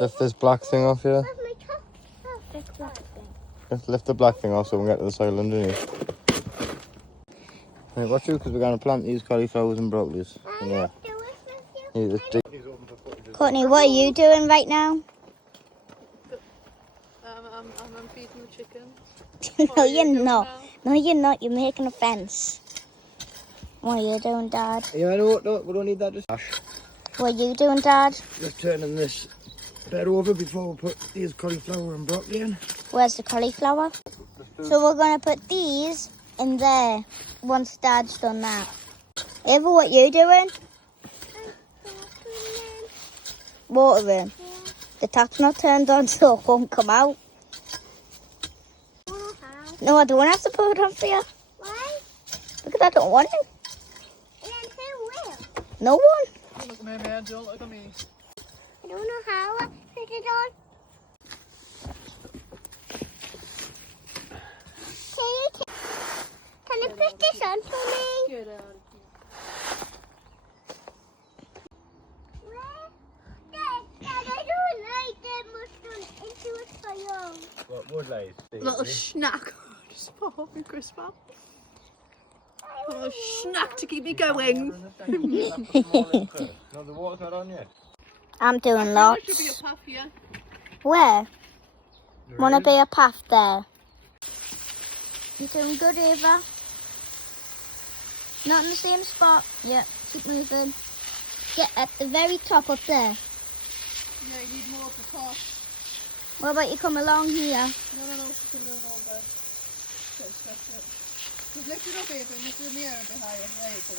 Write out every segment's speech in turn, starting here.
Lift this black thing off here. This black thing. Let's lift the black thing off so we can get to the soil underneath. Right, watch you, because we're going to plant these cauliflowers and broccolis. Yeah. Courtney, what are you doing right now? I'm feeding the chickens. No, you're not. No, you're not. You're making a fence. What are you doing, Dad? Yeah, no, we don't need that. Just What are you doing, Dad? just turning this bed over before we put these cauliflower and broccoli in. Where's the cauliflower? So we're going to put these in there once Dad's done that. Eva, what you doing? Watering. The tap's not turned on, so it won't come out. No, I don't have to put it on for you. Why? Because I don't want it. And then who will? No one. Don't look at me, man. Don't look at me. I don't know how I put it on. Can you put this on for me? Get out of Where? Dad, I don't like that mushroom into it for you. What wood lice? here. Little snack. Just pop up in Christmas. Oh, snack to keep me going. No, the water's not on yet. I'm doing There should be lots. a path here. Where? Want to be a path there? You're doing good, Eva. Not in the same spot. Yeah, keep moving. Get at the very top up there. Yeah, you need more of the top. What about you come along here? No, she can move on there. Stretch it. Just lift it up, Eva, and lift it in the air a bit higher. There you go.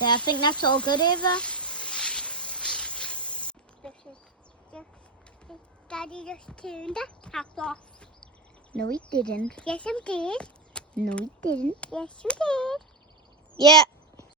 There, I think that's all good, Eva. Daddy just turned the tap off. No, he didn't. Yes, I did. No, he didn't. Yes, you did. Yeah,